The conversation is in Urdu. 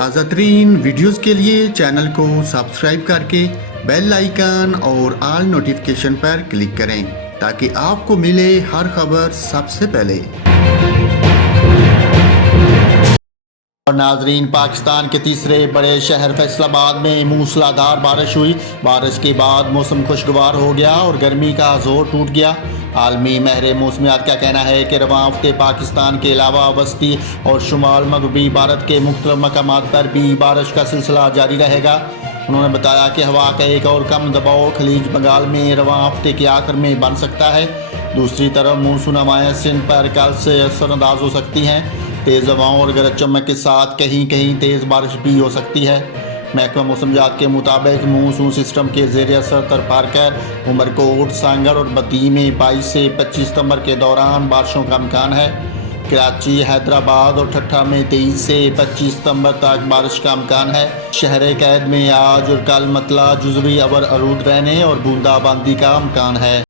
تازہ ترین ویڈیوز کے لیے چینل کو سبسکرائب کر کے بیل آئیکن اور آل نوٹیفیکیشن پر کلک کریں تاکہ آپ کو ملے ہر خبر سب سے پہلے۔ اور ناظرین، پاکستان کے تیسرے بڑے شہر فیصل آباد میں موسلا دھار بارش ہوئی۔ بارش کے بعد موسم خوشگوار ہو گیا اور گرمی کا زور ٹوٹ گیا۔ عالمی ماہر موسمیات کا کہنا ہے کہ رواں ہفتے پاکستان کے علاوہ وسطی اور شمال مغربی بھارت کے مختلف مقامات پر بھی بارش کا سلسلہ جاری رہے گا۔ انہوں نے بتایا کہ ہوا کا ایک اور کم دباؤ خلیج بنگال میں رواں ہفتے کے آخر میں بن سکتا ہے۔ دوسری طرف مونسون ہوائیں سندھ پر کل سے اثر انداز ہو سکتی ہیں۔ تیز ہواؤں اور گرج چمک کے ساتھ کہیں کہیں تیز بارش بھی ہو سکتی ہے۔ محکمہ موسمیات کے مطابق مونسون سسٹم کے زیر اثر ترپارکر، عمرکوٹ، سانگڑ اور بتی میں 22 سے 25 ستمبر کے دوران بارشوں کا امکان ہے۔ کراچی، حیدرآباد اور ٹھٹھہ میں 23 سے 25 ستمبر تک بارش کا امکان ہے۔ شہر قید میں آج اور کل مطلع جزوی ابر آلود رہنے اور بوندا باندی کا امکان ہے۔